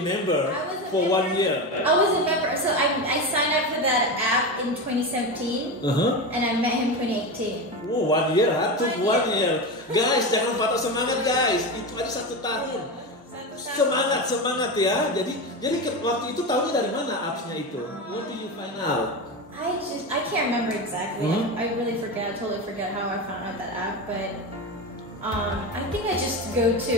member for 1 year. I was a member, so I signed up for that app in 2017, and I met him 2018. Oh, 1 year, took 1 year. Guys, jangan patah semangat guys. Itu ada 1 tahun. Semangat ya. Jadi waktu itu tahunya dari mana appsnya itu? What do you find out? I can't remember exactly. I really forget. I totally forget how I found out that app, but I think I just go to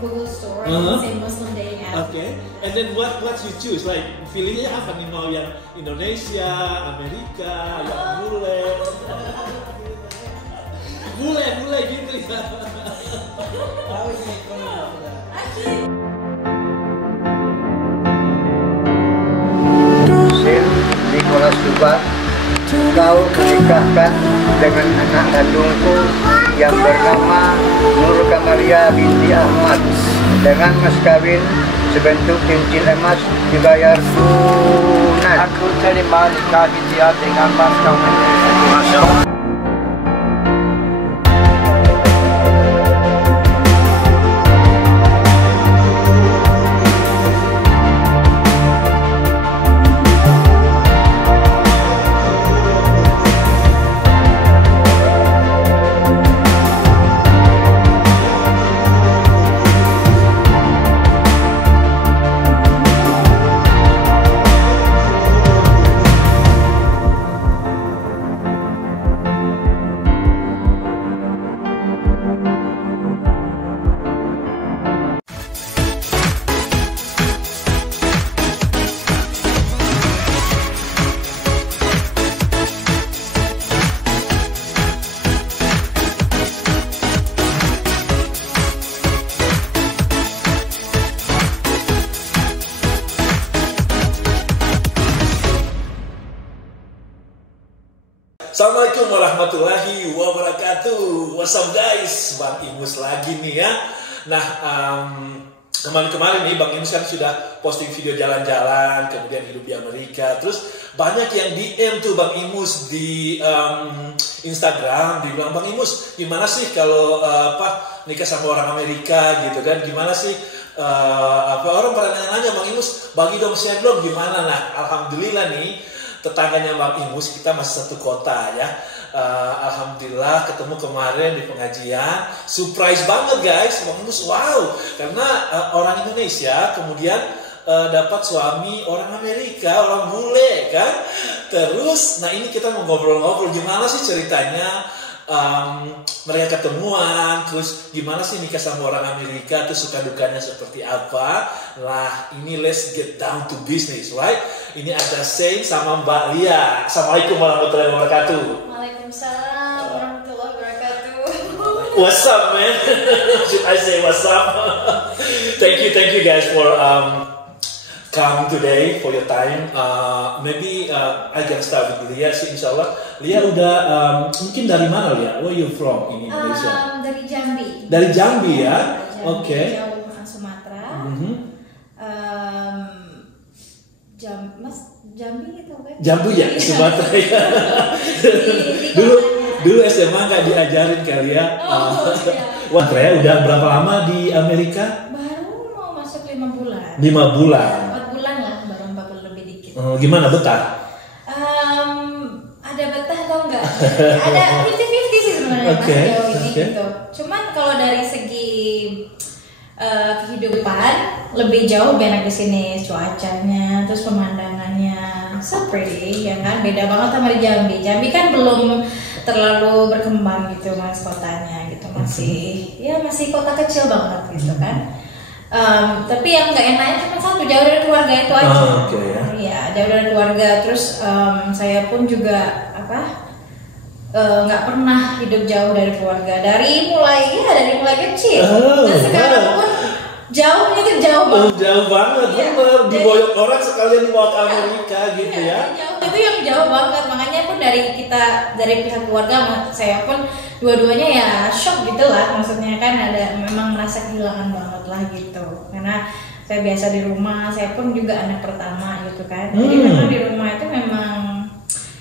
Google Store and say Muslim dating app. Okay. And then what you choose? Like pilihnya apa nih, mau yang Indonesia, Amerika, yang bule gitu ya. Nicholas juga, kau menikahkan dengan anak kandungku yang bernama Nur Kamalia binti Ahmad dengan mas kawin sebentuk cincin emas dibayar tunai. Aku terima nikahi dia dengan mas kawin. Masya Allah. Assalamualaikum warahmatullahi wabarakatuh. What's up guys, Bang Imus lagi nih ya. Nah, kemarin nih Bang Imus kan sudah posting video jalan-jalan, kemudian hidup di Amerika. Terus banyak yang DM tuh Bang Imus di Instagram, dibilang Bang Imus gimana sih kalau nikah sama orang Amerika gitu kan? Gimana sih? Orang pada nanya-nanya Bang Imus, bagi dong, share dong gimana. Nah, alhamdulillah nih tetangganya Bang Imus, kita masih satu kota ya. Alhamdulillah ketemu kemarin di pengajian. Surprise banget guys, Bang Imus, wow. Karena orang Indonesia kemudian dapat suami orang Amerika, orang bule kan. Terus, nah ini kita mau ngobrol-ngobrol gimana sih ceritanya mereka ketemuan, terus gimana sih nikah sama orang Amerika, terus suka dukanya seperti apa. Nah ini let's get down to business, right? Ini ada Sain sama Mbak Lia. Assalamualaikum warahmatullahi wabarakatuh. Waalaikumsalam warahmatullahi wabarakatuh. What's up man? Should I say what's up? Thank you guys for come today, for your time. Maybe I can start with Lia sih, insyaallah. Lia udah mungkin dari mana Lia? Where you from in Indonesia? Dari Jambi. Dari Jambi ya? Oke. Jauh Sumatera. Jambi itu kan? Jambi ya, Sumatera ya. Dulu SMA nggak diajarin kali ya. Wah, Rea udah berapa lama di Amerika? Baru mau masuk 5 bulan. 5 bulan. 4 bulan lah, baru 4 bulan lebih dikit. Gimana betah? Ada betah atau enggak? Ada 50-50 sih sebenarnya sejauh ini gitu. Cuman kalau dari segi kehidupan lebih jauh lebih enak di sini, cuacanya, terus pemandangannya so pretty, ya kan? Beda banget sama di Jambi. Jambi kan belum terlalu berkembang gitu mas kotanya gitu, masih kota kecil banget gitu kan. Tapi yang nggak enaknya cuma satu, jauh dari keluarga itu aja. Iya, jauh dari keluarga. Terus saya pun juga nggak pernah hidup jauh dari keluarga dari mulai kecil. Dan sekarang pun jauhnya tuh jauh banget. Jauh banget, bener. Diboyok orang sekalian dibawa ke Amerika gitu ya. Itu yang jauh banget, makanya pun dari pihak keluarga, saya pun dua-duanya ya shock gitu lah. Maksudnya kan memang merasa kehilangan banget lah gitu. Karena saya biasa di rumah, saya pun juga anak pertama gitu kan. Jadi memang di rumah itu memang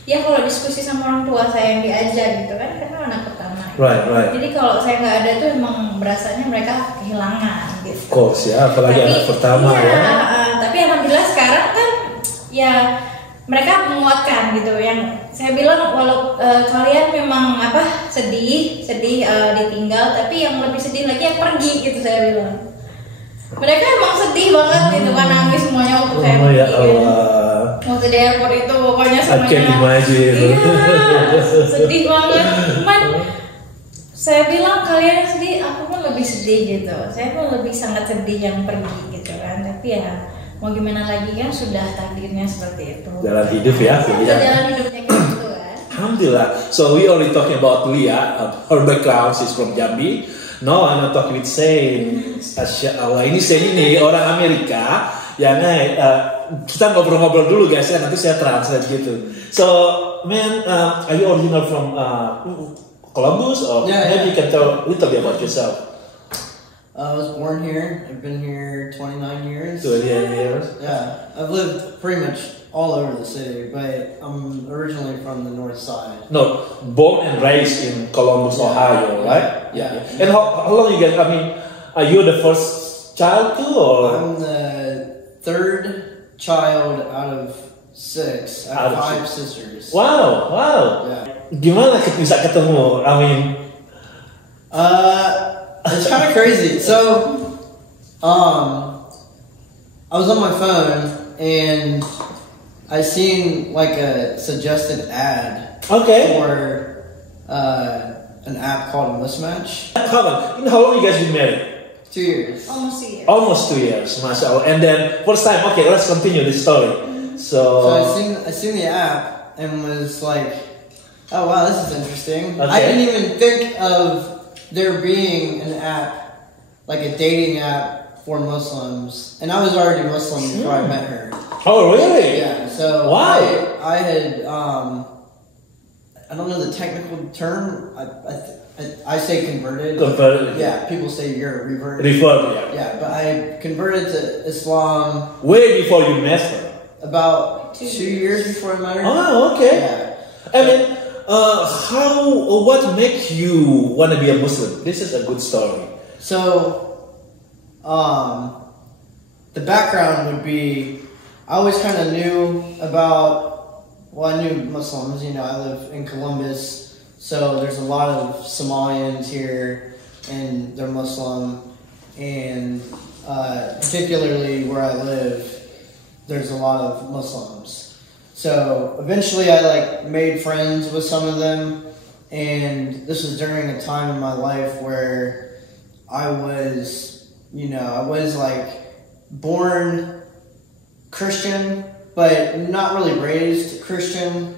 ya kalau diskusi sama orang tua saya yang diajar gitu kan, karena anak pertama. Right. Jadi kalau saya nggak ada tuh emang berasanya mereka kehilangan gitu. gitu. Of course ya, apalagi anak pertama ya. Tapi alhamdulillah sekarang kan ya mereka menguatkan gitu. Yang saya bilang walau kalian memang sedih ditinggal, tapi yang lebih sedih lagi yang pergi gitu saya bilang. Mereka emang sedih banget gitu kan, nangis semuanya waktu saya pergi. Ya Allah. Waktu di airport itu pokoknya semuanya. I can imagine. Iya, sedih banget. Cuman saya bilang kalian sedih, aku pun lebih sedih gitu. Saya pun lebih sangat sedih yang pergi gitu kan. Tapi ya mau gimana lagi kan, sudah takdirnya seperti itu. Jalan hidup ya. Jalan hidupnya gitu kan. Alhamdulillah. So we already talking about Leah. Her background is from Jambi. No, I'm not talking with Sain. Masya Allah, ini Sain ini orang Amerika. Ya kita ngobrol-ngobrol dulu guys ya, nanti saya translate gitu. So, man, are you original from Columbus, or maybe you can tell a little bit about yourself? I was born here. I've been here 29 years. 29 years. Yeah, I've lived pretty much all over the city, but I'm originally from the north side. No, born and raised in Columbus, Ohio, right? Yeah. And how long you guys? I mean, are you the first child too, or? I'm the third child out of 6. I have 5 sisters. Wow. Yeah. Gimana bisa ketemu? I mean, it's kind of crazy. So, I was on my phone and I seen like a suggested ad for an app called Mismatch. How long you guys been married? 2 years. Almost a year. Almost 2 years, mashallah. And then first time, okay, let's continue this story. So I seen the app and was like, oh wow, this is interesting. Okay. I didn't even think of there being an app, like a dating app for Muslims, and I was already Muslim before I met her. Oh really? Yeah. So wow. I had I don't know the technical term. I say converted. Converted. Yeah. People say you're reverted. Reverted. Yeah, but I converted to Islam way before you met her. About 2 years before I met her. Oh, okay. Yeah. I mean, what make you want to be a Muslim? This is a good story. So, the background would be, I always kind of knew about, I knew Muslims, you know, I live in Columbus, so there's a lot of Somalians here, and they're Muslim, and particularly where I live, there's a lot of Muslims. So eventually I made friends with some of them, and this was during a time in my life where I was, born Christian, but not really raised Christian.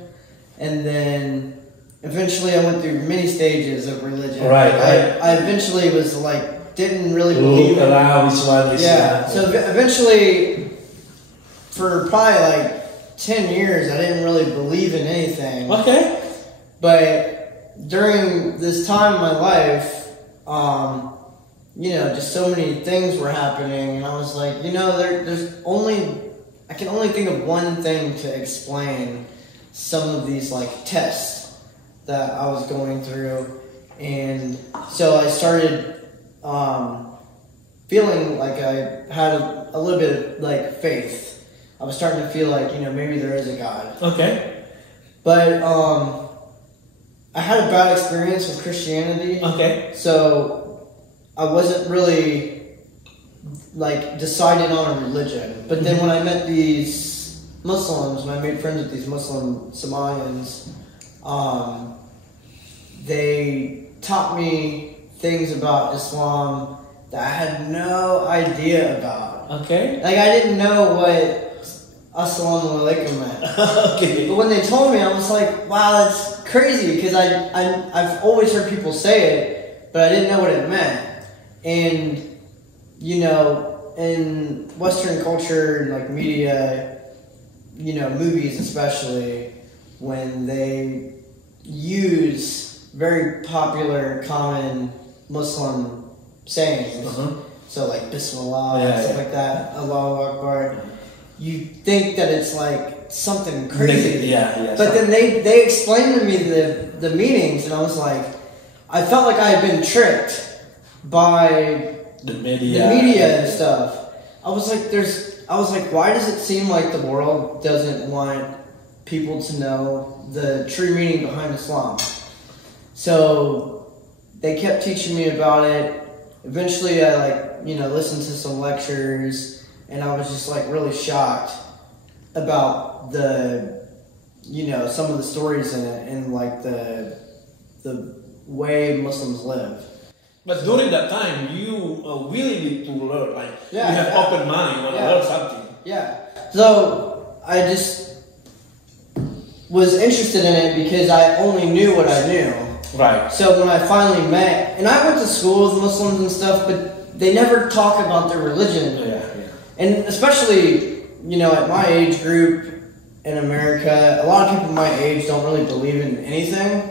And then eventually I went through many stages of religion. Right. I eventually was didn't really believe in it. Yeah. So eventually, for probably 10 years, I didn't really believe in anything. Okay. But during this time in my life, just so many things were happening, and I was like, I can only think of one thing to explain some of these tests that I was going through, and so I started feeling like I had a little bit of faith. I was starting to feel like, maybe there is a God. Okay. But I had a bad experience with Christianity. Okay. So I wasn't really decided on a religion. But then when I met these Muslims, when I made friends with these Muslim Somalians, they taught me things about Islam that I had no idea about. Okay. I didn't know what Assalamu alaikum meant. Okay. But when they told me, I was like, wow, that's crazy, because I've always heard people say it, but I didn't know what it meant. And, in Western culture and media, movies especially, when they use very popular, common Muslim sayings, so Bismillah, and stuff like that, Allahu Akbar, you think that it's something crazy. But then they explained to me the meanings, and I was like, I felt like I had been tricked by the media and stuff. I was like, why does it seem like the world doesn't want people to know the true meaning behind Islam? So they kept teaching me about it. Eventually I listened to some lectures, and I was just like really shocked about some of the stories in it and like the way Muslims live. But during that time, you really need to learn. Like you have open mind, you want to learn something. Yeah. So I just was interested in it because I only knew what I knew. Right. So when I finally met, and I went to school with Muslims and stuff, but they never talk about their religion. Yeah. And especially, at my age group in America, a lot of people my age don't really believe in anything.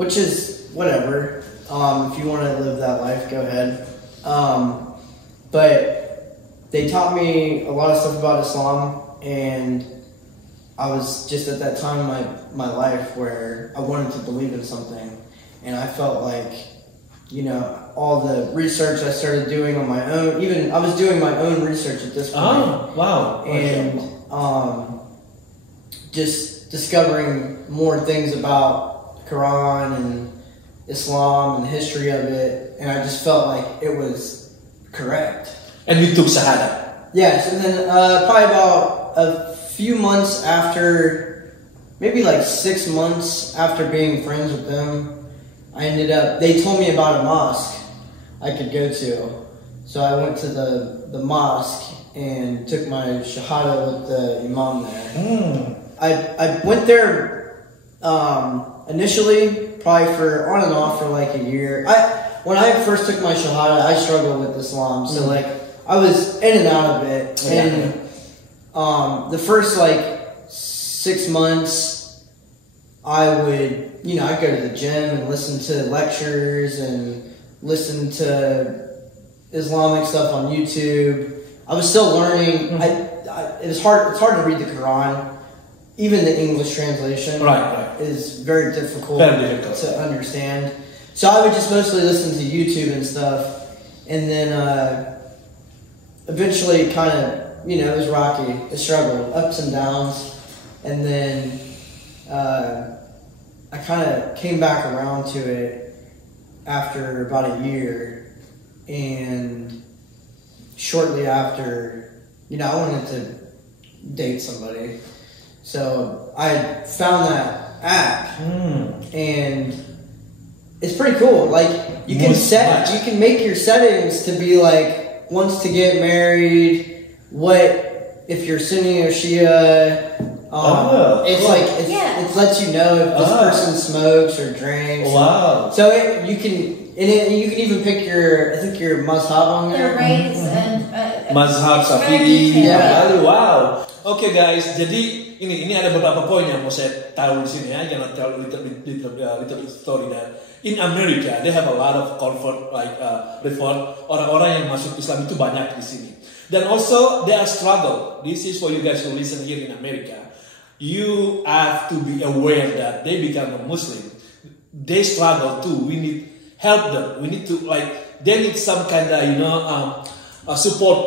Which is whatever. If you want to live that life, go ahead. But they taught me a lot of stuff about Islam, and I was just at that time in my life where I wanted to believe in something, and I felt like, all the research I started doing on my own, even I was doing my own research at this point. Oh, wow. And just discovering more things about the Quran and Islam and the history of it, and I just felt like it was correct. And you took Shahada? Yes, and then probably about a few months after, maybe like 6 months after being friends with them, they told me about a mosque I could go to. So I went to the mosque and took my Shahada with the Imam there. I went there initially, probably for on and off for like a year. When I first took my Shahada, I struggled with Islam, so like I was in and out of it. And the first like 6 months, I would, I'd go to the gym and listen to lectures and listen to Islamic stuff on YouTube. I was still learning. It's hard to read the Quran. Even the English translation is very difficult to understand. So I would just mostly listen to YouTube and stuff. And then eventually kind of, it was rocky. It struggled, ups and downs. And then I kind of came back around to it after about a year. And shortly after, I wanted to date somebody. So I found that app, and it's pretty cool. Like you can make your settings to be like wants to get married, what if you're Sunni or Shia. It lets you know if this person smokes or drinks. Wow! So you can even pick your mazhab on there. The race and mazhab Syafi'i. Wow. Okay guys, jadi ini ada beberapa poin yang mau saya tahu di sini ya. Jangan terlalu little story that in America they have a lot of convert reform. Orang-orang yang masuk Islam itu banyak di sini. Dan also they are struggle. This is for you guys who listen here in America. You have to be aware that they become a Muslim. They struggle too. We need help them. We need to they need some kind of a support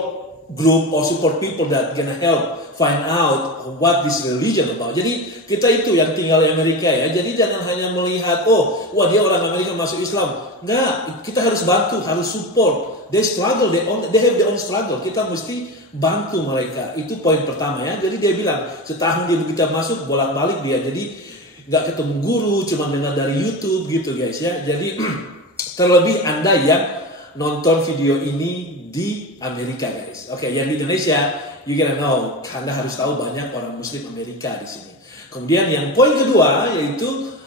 group or support people that gonna help find out what this religion about. Jadi kita itu yang tinggal di Amerika ya. Jadi jangan hanya melihat dia orang Amerika masuk Islam. Enggak, kita harus bantu, harus support. They struggle, they have their own struggle. Kita mesti bantu mereka. Itu poin pertama ya. Jadi dia bilang setahun dia begitu masuk bolak-balik dia. Jadi nggak ketemu guru, cuma dengar dari YouTube gitu guys ya. Jadi terlebih Anda yang nonton video ini di Amerika guys. Oke, yang di Indonesia you gotta know, Anda harus tahu banyak orang Muslim Amerika di sini. Kemudian yang poin kedua yaitu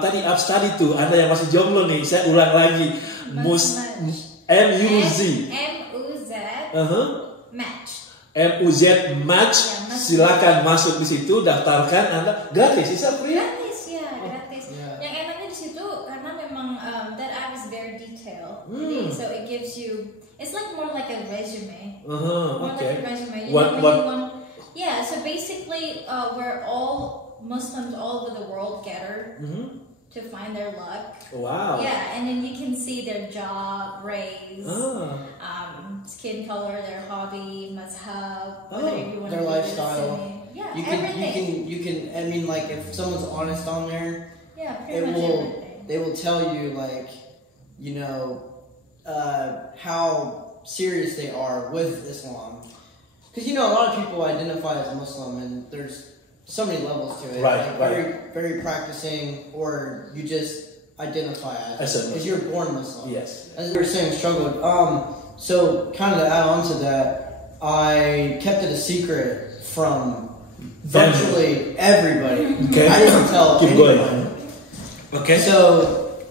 tadi tadi tuh Anda yang masih jomblo nih, saya ulang lagi. M-U-Z match. M-U-Z match. Silakan masuk di situ, daftarkan Anda gratis, free? Gratis ya, gratis. Yang enaknya di situ karena memang that app is very detailed. Jadi, so it gives you, it's like more like a resume. Okay. Like a resume. So basically, we're all Muslims all over the world gathered to find their luck. Wow. Yeah, and then you can see their job, race, skin color, their hobby, mazhab, whatever you want their to lifestyle. Yeah, You can. I mean, like if someone's honest on there, yeah, pretty much everything. They will tell you like, you know, how serious they are with Islam. Because, you know, a lot of people identify as Muslim, and there's so many levels to it. Right, Very, very practicing, or you just identify as because you're born Muslim. Yes. As you were saying, struggled. So, kind of to add on to that, I kept it a secret from virtually everybody. Okay. I didn't tell Keep anyone. going. Okay. So,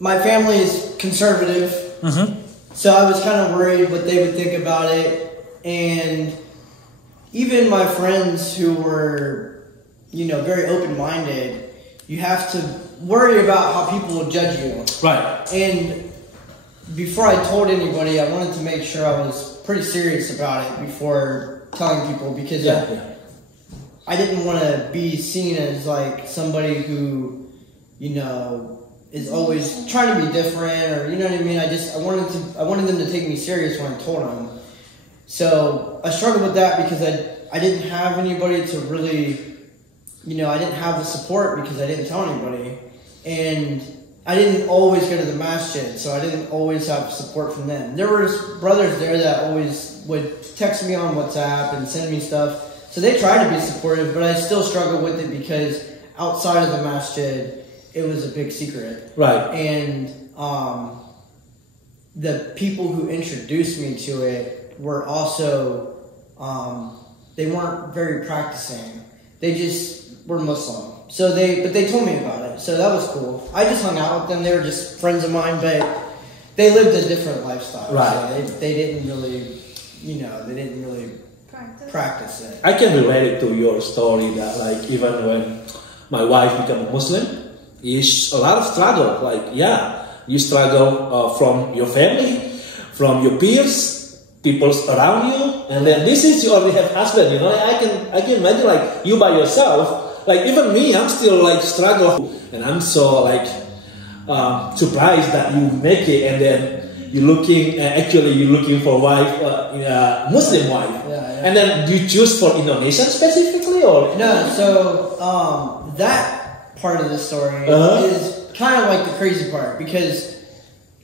my family is conservative. Mm-hmm. So I was kind of worried what they would think about it, and even my friends who were, you know, very open-minded, you have to worry about how people will judge you. Right. And before I told anybody, I wanted to make sure I was pretty serious about it before telling people, because I didn't want to be seen as like somebody who, you know, is always trying to be different, or you know what I mean. I wanted them to take me serious when I told them. So I struggled with that because I didn't have anybody to really, you know, I didn't have the support because I didn't tell anybody, and I didn't always go to the masjid, so I didn't always have support from them. There were brothers there that always would text me on WhatsApp and send me stuff, so they tried to be supportive, but I still struggled with it because outside of the masjid, it was a big secret. Right. And the people who introduced me to it were also, they weren't very practicing. They just were Muslim. So they told me about it. So that was cool. I just hung out with them. They were just friends of mine, but they lived a different lifestyle. Right. So they didn't really, you know, practice it. I can relate it to your story that like even when my wife became a Muslim, it's a lot of struggle. Like, you struggle from your family, from your peers, people around you, and then this is you already have husband. You know, I can imagine like you by yourself. Like even me, I'm still like struggle, and I'm so like surprised that you make it, and then you're looking for wife, Muslim wife, and then do you choose for Indonesian specifically or no? So that part of the story is kind of like the crazy part, because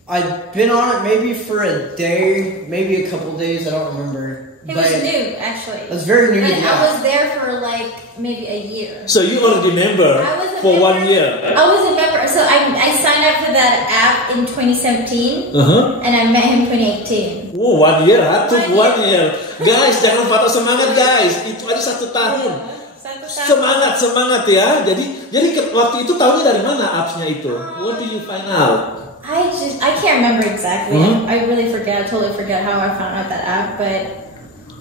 I'd been on it maybe for a day, maybe a couple days, I don't remember. It was new, actually. It was very new. And I was there for like maybe a year. So you already member for 1 year? I was a member. So I signed up for that app in 2017, and I met him in 2018. Oh, 1 year, took 1 year. Guys, jangan patah semangat guys. Itu aja 1 tahun. Semangat ya. Jadi waktu itu tahunya dari mana apps-nya itu? What do you find out? I can't remember exactly. I really forget. I totally forget how I found out that app, but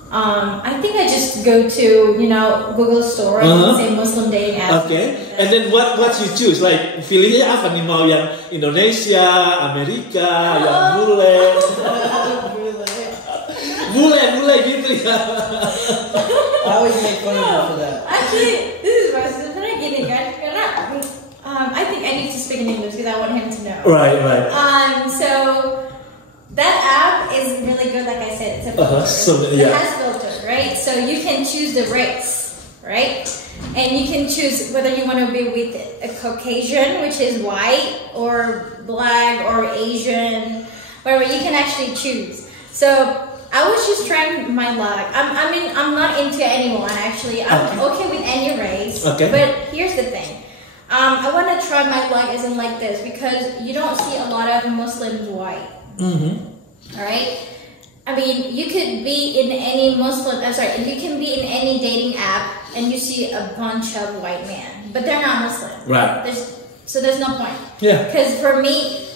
I think I just go to, you know, Google Store and say Muslim dating app. Okay. And then what you choose? Like pilihnya apa nih, mau yang Indonesia, Amerika, yang bule gitu ya. I always make fun of her for that. Actually, this is why sebenarnya gini kan, karena I think I need to speak in English because I want him to know. Right. So that app is really good, like I said. It's a filter. It has filter, right? So you can choose the race, right? And you can choose whether you want to be with a Caucasian, which is white, or black, or Asian, whatever. You can actually choose. So I was just trying my luck. I'm not into anyone actually. I'm okay with any race. Okay. But here's the thing. I want to try my luck as in like this, because you don't see a lot of Muslims white. All right. I mean, you could be in any you can be in any dating app and you see a bunch of white men, but they're not Muslim. Right. There's no point. Yeah. Because for me,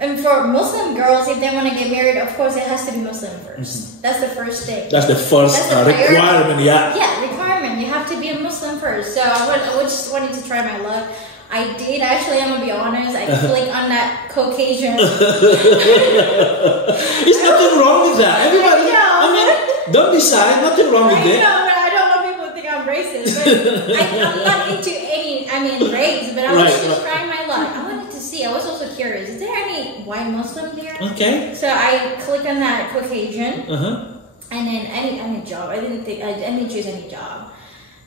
and for Muslim girls, if they want to get married, of course it has to be Muslim first. That's the first thing. That's the first requirement, yeah. Yeah, requirement. You have to be a Muslim first. So I just wanted to try my luck. I did actually. I'm gonna be honest. I clicked on that Caucasian. There's nothing wrong with that. Everybody, I mean, don't be shy. Nothing wrong with that. I don't know. People think I'm racist, but I'm not into any. I raised, but I was just trying my luck. I wanted to see. I was also curious. Is there any white Muslim here? Okay. So I clicked on that Caucasian, Uh-huh. and then any job. I didn't choose any job.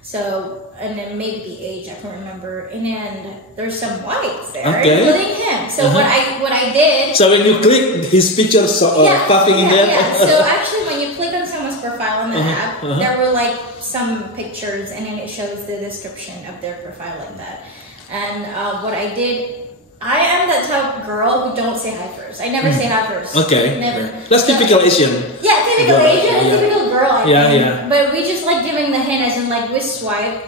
So, and then maybe the age, I can't remember. And then there's some whites there, including him. So what I did. So when you click his picture, popping in there. Yeah. So actually, when you click on someone's profile on the app, there were like some pictures, and then it shows the description of their profile like that. And what I did, I am that type of girl who don't say hi first. I never say hi first. Okay. Never. That's typical Asian. Yeah, typical Asian and typical girl. I think. Yeah. But we just like giving the hint, as in like we swipe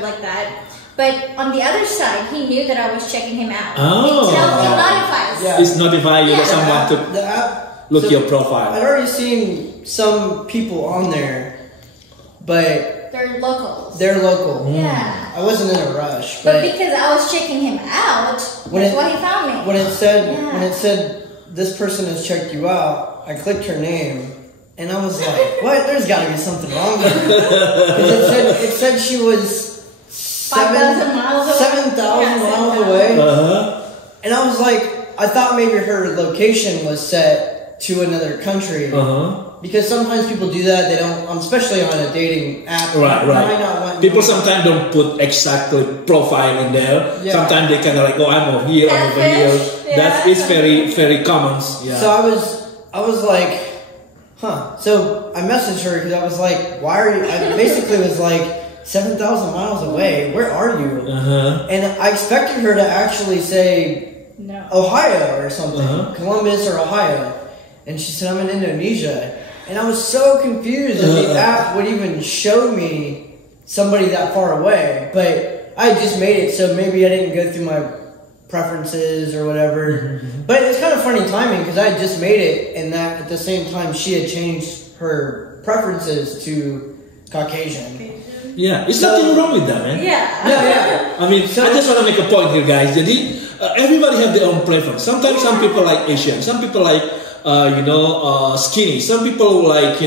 like that. But on the other side, he knew that I was checking him out. Oh. He notifies. Yeah. It's notify you that someone to The app. look your profile. I'd already seen some people on there, but They're locals. they're local. Yeah. I wasn't in a rush, But because I was checking him out, that's why he found me. when it said this person has checked you out, I clicked her name, and I was like, "What? There's got to be something wrong with her." 'Cause it said she was 5,000 miles away. 7,000 miles away, and I was like, I thought maybe her location was set to another country. Because sometimes people do that. They don't, especially on a dating app. Right. Might not want People sometimes don't put exactly profile in there. Yeah. Sometimes they kind of like, oh, I'm over here, I'm over here. Yeah. That is very, very common. Yeah. So I was like, huh. So I messaged her because I was like, why are you? I basically was like, 7,000 miles away. Where are you? And I expected her to actually say No. Ohio or something, Columbus or Ohio, and she said I'm in Indonesia. And I was so confused that the app would even show me somebody that far away. But I just made it, so maybe I didn't go through my preferences or whatever. But it's kind of funny timing because I just made it, and that at the same time she had changed her preferences to Caucasian. Yeah, it's nothing wrong with that, man. Yeah. I mean, I just want to make a point here, guys. Jadi, everybody have their own preference. Sometimes some people like Asian, some people like skinny. Some people like,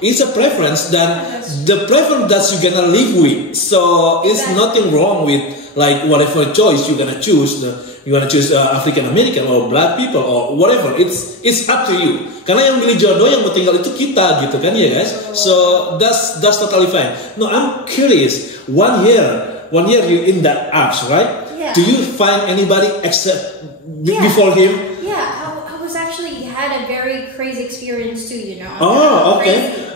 it's a preference that the preference that you're gonna live with. So it's nothing wrong with like whatever choice you're gonna choose. You're gonna choose African American or black people or whatever. It's up to you. Karena yang milih jodoh yang mau tinggal itu kita gitu kan ya guys. So that's totally fine. No, I'm curious. 1 year you in that apps, right? Yeah. Do you find anybody except before him? Yeah, I was actually had a very crazy experience too, Oh, okay. Crazy,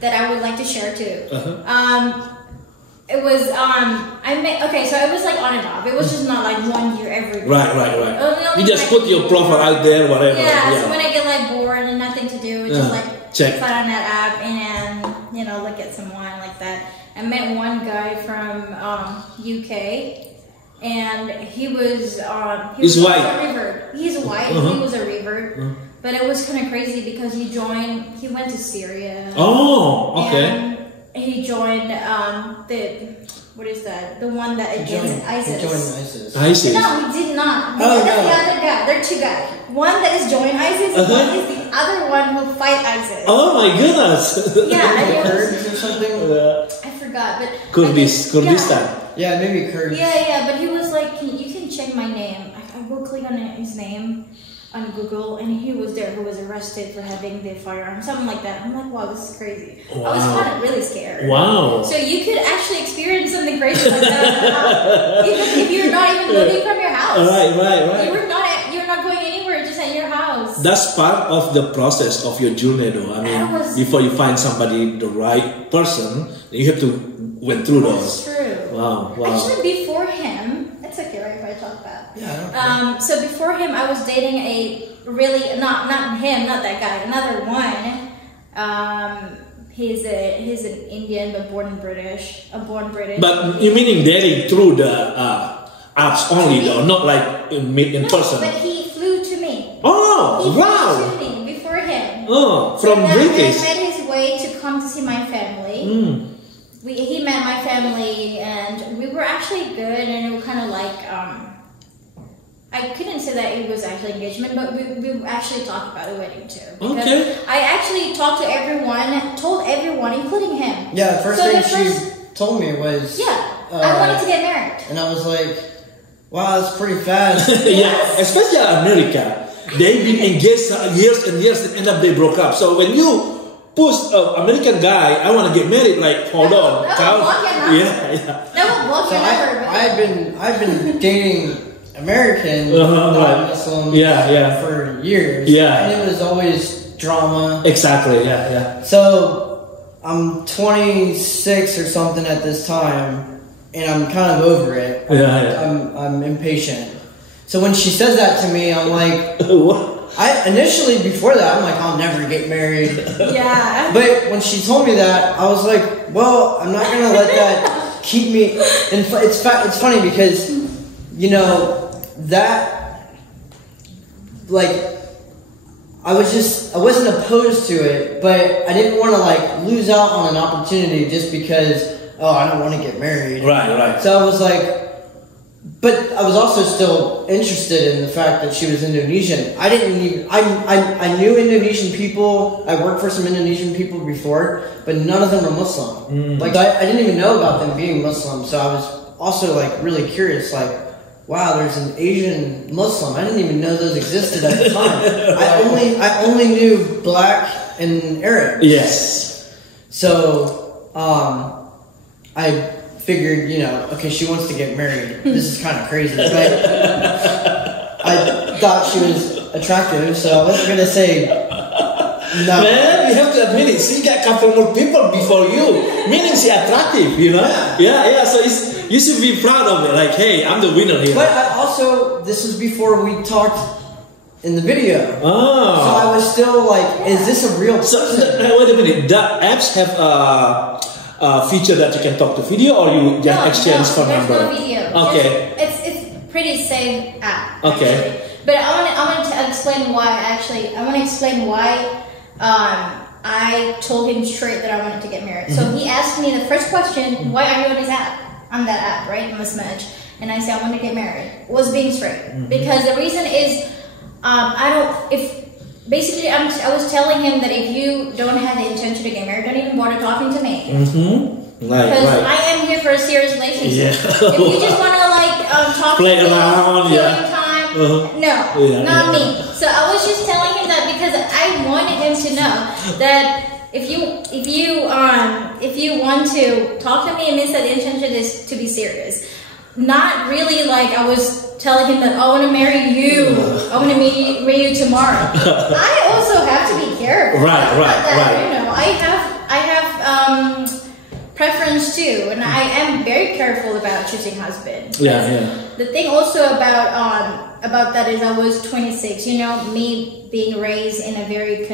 that I would like to share too. It was so it was like on and off. It was just not like 1 year every day. Right. You just put your profile out there, whatever. Yeah, so when I get like bored and nothing to do, just like check put on that app and look at someone like that. I met one guy from UK, and he was He's white. a revert. He's white. He was a revert. But it was kind of crazy because he went to Syria. Oh, okay. And he joined the one that against ISIS. He joined ISIS. ISIS. No, he did not. Oh, That's no. the other guy. There are two guys. One that is joined ISIS, and one is the other one who fight ISIS. Oh my goodness. Yeah, and it was, Kurds or something? I forgot, but Kurdistan. Yeah, maybe Kurds. Yeah, but he was like, you can check my name. I will click on his name on Google, and he was there who was arrested for having the firearm, something like that. I'm like, wow, this is crazy. Wow. I was kind of really scared. Wow. So you could actually experience something crazy like that even if you're not even moving from your house. Right. You're not going anywhere, just at your house. That's part of the process of your journey, though. I mean, before you find somebody, the right person, you have to went through those. That's true. Wow. Actually, before him, it's okay, right, if I talk about. Yeah. So before him, I was dating a really not him, not that guy, another one. He's an Indian but born British. But you meaning dating through the apps only, though, not like meet in person. But he flew to me. Oh, He wow. flew to me before him. Oh, So from then British. I met his way to come to see my family. He met my family, and we were actually good, and it was kind of like I couldn't say that it was actually engagement, but we actually talked about a wedding too. Because Okay. I actually told everyone, including him. Yeah, the first So thing the she first- told me was, Yeah. I wanted to get married. And I was like, wow, that's pretty fast. Yeah, especially America. They've been engaged years and years, and end up they broke up. So when you push an American guy, I want to get married, like, hold on. Yeah. So I've been dating American Muslim for years. Yeah. And it was always drama. Exactly, yeah. So I'm 26 or something at this time, and I'm kind of over it. I'm impatient. So when she says that to me, I'm like, I initially before that I'm like, I'll never get married. Yeah. But when she told me that, I was like, well, I'm not gonna let that keep me. And it's funny because, you know, that, like, I wasn't opposed to it, but I didn't want to like lose out on an opportunity just because, I don't want to get married. Right. So I was like, but I was also still interested in the fact that she was Indonesian. I knew Indonesian people. I worked for some Indonesian people before, but none of them were Muslim. Like I didn't even know about them being Muslim. So I was also like really curious, like, wow, there's an Asian Muslim. I didn't even know those existed at the time. I only knew black and Arab. Yes. So I figured, you know, okay, she wants to get married. This is kind of crazy, but I thought she was attractive, so I wasn't gonna say no. Man, you have to admit it. She got a couple more people before you, meaning she attractive, you know? Yeah. So you should be proud of it. Like, hey, I'm the winner here. But this was before we talked in the video. Oh. So I was still like, is this a real person? So, wait a minute. The apps have a feature that you can talk to video, or you just exchange phone number? No video. Okay. It's pretty safe app. Okay. Actually. But I want to explain why. I want to explain why. I told him straight that I wanted to get married. So he asked me the first question, why are you on his app? On that app, right? On this match. And I said, I want to get married. Was being straight. Because the reason is, basically I was telling him that if you don't have the intention to get married, don't even bother talking to me. Because I am here for a serious relationship. If you just want to like talk play to me, around, time, not me. So I was just telling him that because I wanted him to know that if you want to talk to me, it means that the intention is to be serious. Not really like I was telling him that I want to marry you. I want to marry you tomorrow. I also have to be careful. Right. You know, I have preference too, and I am very careful about choosing husband. The thing also about that is I was 26. You know, me being raised in a very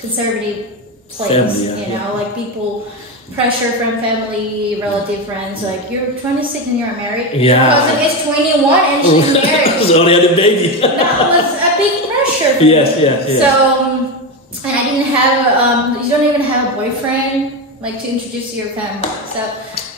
conservative place. You know, like people. Pressure from family, relative, friends, like you're 26 and you're married. My cousin is 21 and she's married. She's already had a baby. That was a big pressure for me. Yes. So, and I didn't have, you don't even have a boyfriend, like to introduce to your family. So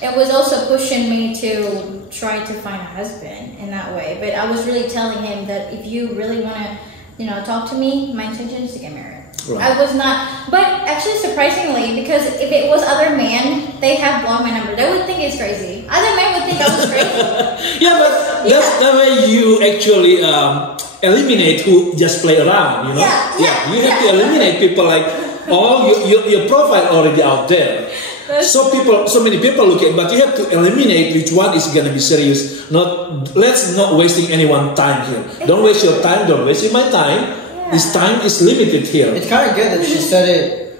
it was also pushing me to try to find a husband in that way. But I was really telling him that if you really want to, you know, talk to me, my intention is to get married. I was not, but actually surprisingly, because if it was other men, they have blocked my number. They would think it's crazy. Other men would think I was crazy. But that's the way you actually eliminate who just play around, you know? You have to eliminate people like, your profile already out there. So many people look at it, but you have to eliminate which one is gonna be serious. Let's not wasting anyone's time here. Don't waste your time, don't waste my time. This time is limited here. It's kind of good that she said it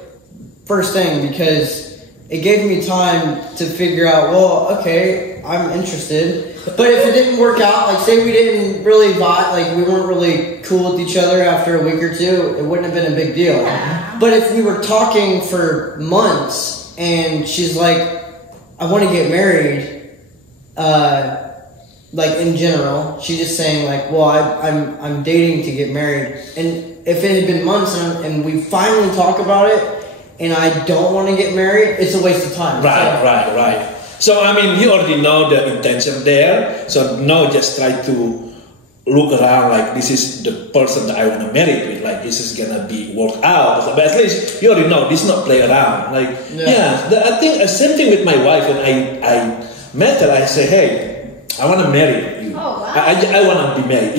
first thing because it gave me time to figure out, well, okay, I'm interested. But if it didn't work out, like say we didn't really vibe, like we weren't really cool with each other after a week or two, it wouldn't have been a big deal. But if we were talking for months and she's like, I want to get married, like in general, she's just saying like, well, I'm dating to get married, and if it had been months and we finally talk about it, and I don't want to get married, it's a waste of time. Right. So I mean, you already know the intention there. So now just try to look around like this is the person that I want to marry with. Like this is gonna be worked out. But at least you already know this is not play around. Like I think the same thing with my wife when I met her, I say, hey, I want to marry you. Oh, wow. I want to be married.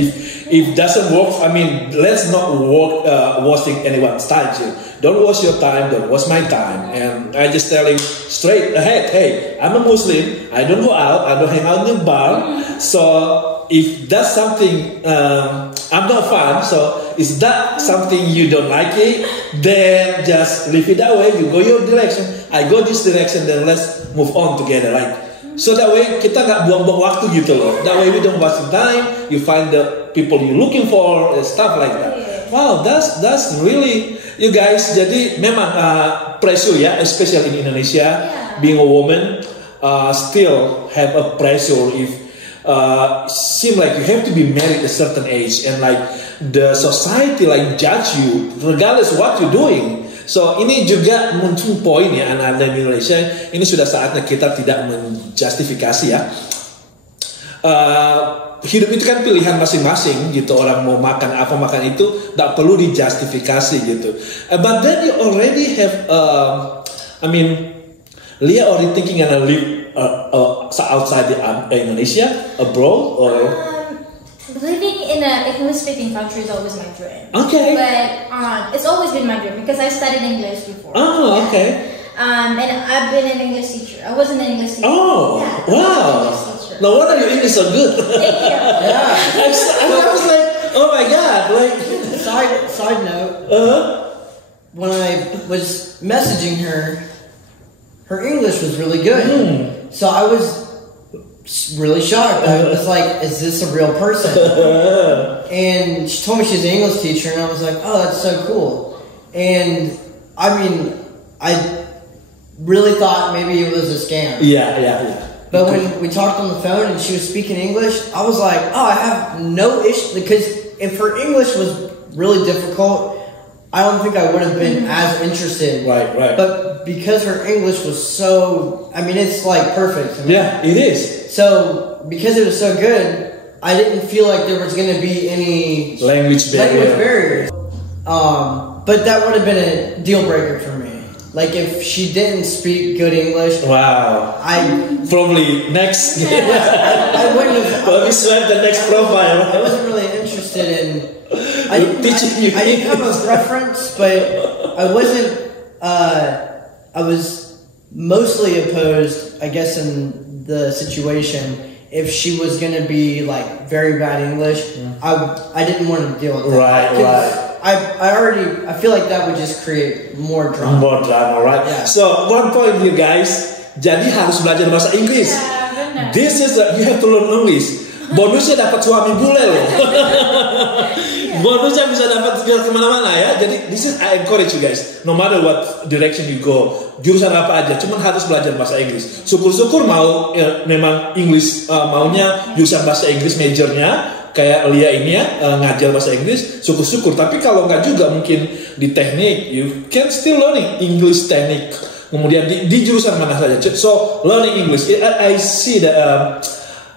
If doesn't work, I mean, let's not work wasting anyone's time. So don't waste your time, don't waste my time. And I just tell him straight ahead, hey, I'm a Muslim, I don't go out, I don't hang out in the bar. So if that's something I'm not fun, so is that something you don't like it, then just leave it that way. You go your direction, I go this direction, then let's move on together. Like, so that way kita nggak buang-buang waktu gitu loh. That way we don't waste time. You find the people you're looking for, stuff like that. Wow, that's really, you guys. Jadi memang pressure ya, especially in Indonesia, being a woman, still have a pressure if seem like you have to be married at a certain age, and like the society like judge you regardless what you're doing. So ini juga muncul poin ya anak-anak Indonesia. Ini sudah saatnya kita tidak menjustifikasi ya. Hidup itu kan pilihan masing-masing gitu. Orang mau makan apa makan itu tidak perlu dijustifikasi gitu. But then you already have, I mean, Leah already thinking and live outside the Indonesia, abroad, or living in an English-speaking country is always my dream. Okay. But it's always been my dream because I studied English before. Oh, okay. And I've been an English teacher. I was an English teacher. Oh, yeah, wow. No wonder your English so good. Thank you. Yeah. I was like, oh my God. Like, Side note. When I was messaging her, her English was really good. So I was really shocked. I was like, is this a real person? And she told me she's an English teacher, and I was like, oh, that's so cool. And I mean, I really thought maybe it was a scam. Yeah. But when we talked on the phone and she was speaking English, I was like, oh, I have no issue. Because if her English was really difficult, I don't think I would have been as interested. Right. But because her English was so, I mean, it's like perfect. I mean, Yeah, it is. So, because it was so good, I didn't feel like there was going to be any Language barriers. But that would have been a deal breaker for me. Like, if she didn't speak good English, Wow. Probably next. I wouldn't have. Probably swipe the next profile. I wasn't really interested in. I Teaching you. didn't have a preference, but I wasn't. I was mostly opposed, I guess, in the situation. If she was going to be like very bad English, I didn't want to deal with that. Right. I feel like that would just create more drama. More drama, right? Yeah. So one point, you guys. Jadi harus belajar bahasa Inggris. Yeah, benar. This is you have to learn English. Bonusnya dapat suami bule loh. Bonusnya bisa dapat biar kemana-mana ya. Jadi this is I encourage you guys. No matter what direction you go, jurusan apa aja, cuman harus belajar bahasa Inggris. Syukur-syukur mau memang English maunya jurusan bahasa Inggris majornya. Kayak Lia ini ya ngajar bahasa Inggris, syukur-syukur. Tapi kalau nggak juga mungkin di teknik, you can still learning English teknik. Kemudian di jurusan mana saja. So learning English, I see that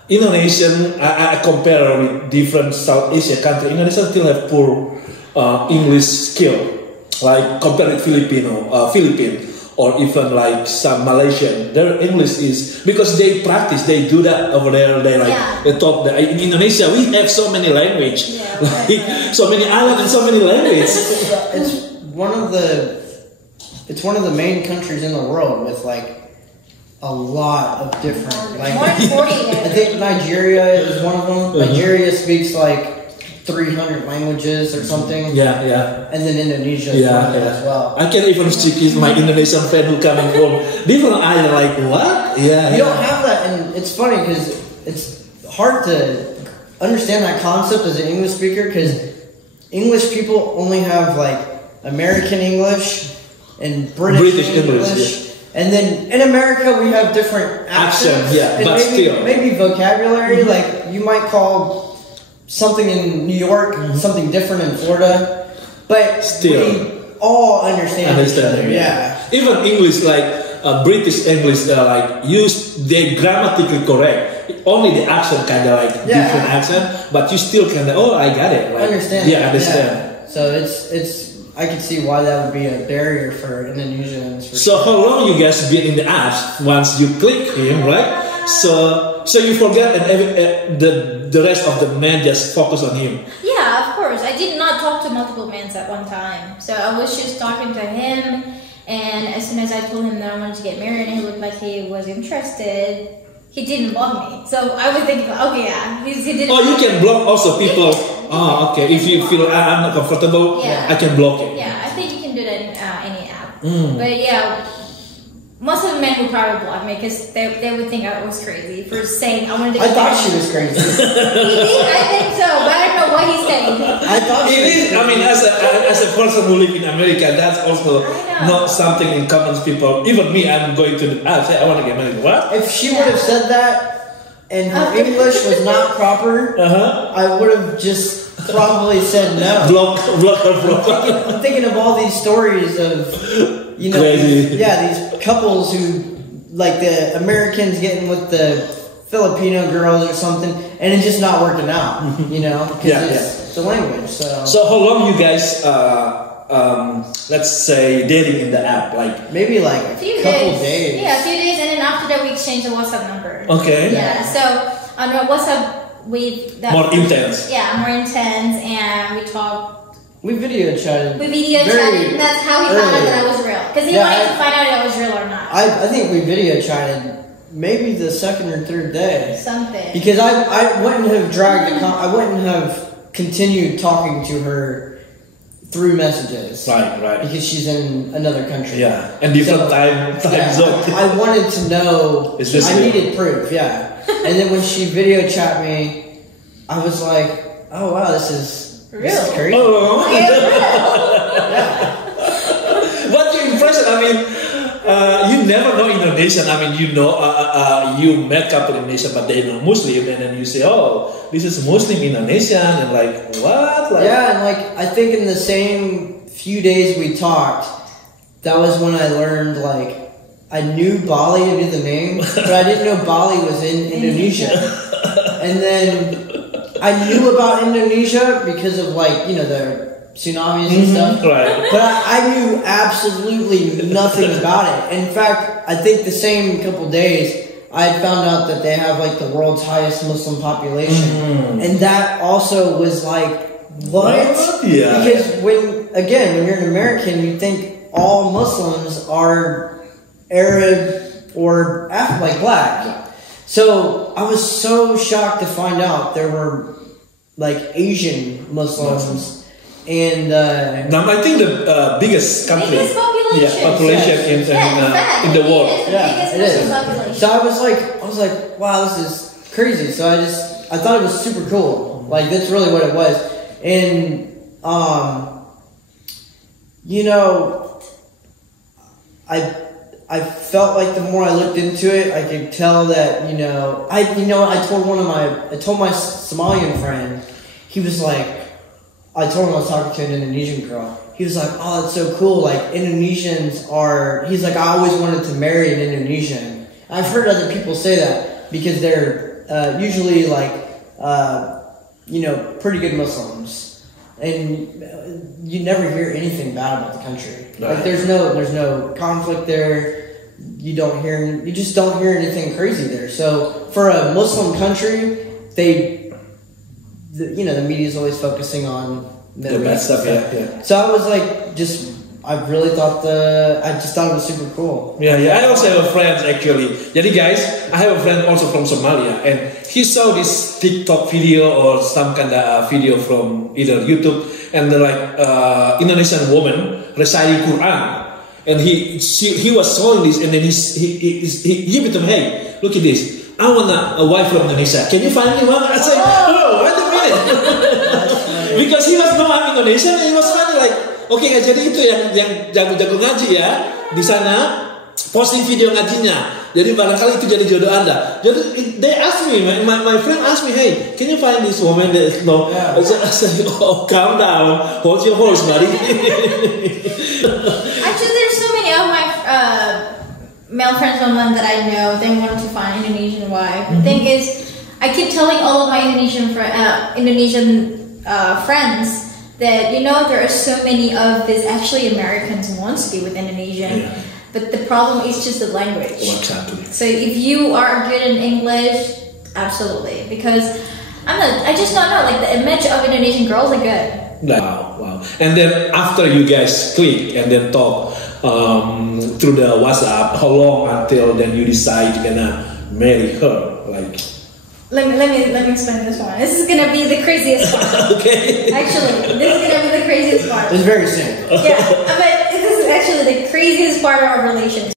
Indonesian, I compare with different South Asia country. Indonesia still have poor English skill, like compared with Philippine, or even like some Malaysian. Their English is because they practice, they do that over there. They like they talk. In Indonesia, we have so many language, so many islands and so many languages. It's one of the main countries in the world with like a lot of different languages. I think Nigeria is one of them. Nigeria speaks like 300 languages or something. Yeah. And then Indonesia is one of them as well. I can even speak with my Indonesian friend who coming from different island. Like what? Yeah. You don't have that, and it's funny because it's hard to understand that concept as an English speaker because English people only have like American English and British English. And then in America we have different accents. Yeah, but maybe vocabulary. Like you might call something in New York something different in Florida, but still we all understand each other. Yeah. Even English, like British English, like they grammatically correct. Only the accent kind of like different accent, but you still kind of I got it. Like, understand. Yeah, understand. Yeah. So it's. I can see why that would be a barrier for Indonesians. So how long you guys been in the apps? Once you click him, right? So you forget and the rest of the men just focus on him. Yeah, of course. I did not talk to multiple men at one time. So I was just talking to him, and as soon as I told him that I wanted to get married and he looked like he was interested, he didn't block me. So I was thinking, okay, yeah, he didn't. Oh, you can block also people. Oh, okay. If you feel I'm not comfortable, I can block it. Yeah, I think you can do that in any app. But yeah, most of the men would probably block me because they would think I was crazy for saying I wanted to. I thought she was crazy. I think so, but I don't know what he's saying. I thought it is. I mean, as a person who live in America, that's also not something in common people. Even me, I'm going to say I want to get married. What? If she would have said that and her English was not proper, I would have just probably said no. Block. I'm thinking of all these stories of, you know, these couples who, like the Americans getting with the Filipino girls or something, and it's just not working out, you know, because it's the language. So how long you guys, let's say, dating in the app? Like maybe like a couple days. Yeah, a few days, and then after that we exchanged the WhatsApp number. Okay. Yeah, so on WhatsApp more intense. Yeah, more intense, and we talked. We video chatted. And that's how he found out that I was real. Because he wanted to find out if I was real or not. I think we video chatted maybe the second or third day. Something. Because I wouldn't have I wouldn't have continued talking to her through messages. Right. Because she's in another country. Yeah, and different time zone. I wanted to know. I needed proof. Yeah. And then when she video chat me, I was like, oh wow, this is crazy. Oh, what you impression? I mean, you never know Indonesian. I mean, you know, you met couple Indonesian, but they know Muslim, and then you say, oh, this is Muslim Indonesian, and like what? Like, yeah, and like I think in the same few days we talked, that was when I learned like. I knew Bali to be the name, but I didn't know Bali was in Indonesia. And then I knew about Indonesia because of like, you know, the tsunamis and stuff. Right. But I knew absolutely nothing about it. In fact, I think the same couple days, I found out that they have like the world's highest Muslim population. And that also was like, what? Yeah. Because when you're an American, you think all Muslims are Arab or like black. So I was so shocked to find out there were like Asian Muslims and I think the biggest country, population in the world. Yeah, it is. So I was like, wow, this is crazy. So I thought it was super cool. Like that's really what it was. And you know, I felt like the more I looked into it, I could tell that, I told my Somalian friend, he was like, I told him I was talking to an Indonesian girl. He was like, oh, that's so cool. Like he's like, I always wanted to marry an Indonesian. I've heard other people say that because they're usually like, pretty good Muslims. And you never hear anything bad about the country. Right. Like there's no conflict there. You just don't hear anything crazy there. So for a Muslim country, the media is always focusing on the bad stuff. Yeah. So I was like, I just thought it was super cool. Yeah. I also have a friend actually. Jadi guys, I have a friend also from Somalia, and he saw this TikTok video or some kind of video from either YouTube, and they're like Indonesian woman reciting Quran, and he was showing this, and then he give it to me. Hey, look at this. I want a wife from Indonesia. Can you find me one? I said, oh, wait a minute, because he was no, I'm Indonesian, and he was funny like. Oke, jadi itu yang jago-jago ngaji ya di sana posting video ngajinya. Jadi barangkali itu jadi jodoh Anda. Jadi they ask me, my friend asked me, hey, can you find this woman that no? I said, oh, calm down, hold your horse, buddy. Actually, there's so many of my male friends that I know. They want to find an Indonesian wife. The thing is, I keep telling all of my Indonesian friends that there are so many of these actually Americans who wants to be with Indonesian, but the problem is just the language. Exactly. So if you are good in English, absolutely, because I just don't know, like the image of Indonesian girls are good. Wow. And then after you guys click and then talk through the WhatsApp, how long until then you decide you're gonna marry her? Like, let me explain this one. This is gonna be the craziest part. Okay. Actually, this is gonna be the craziest part. It's very simple. Yeah, but this is actually the craziest part of our relationship.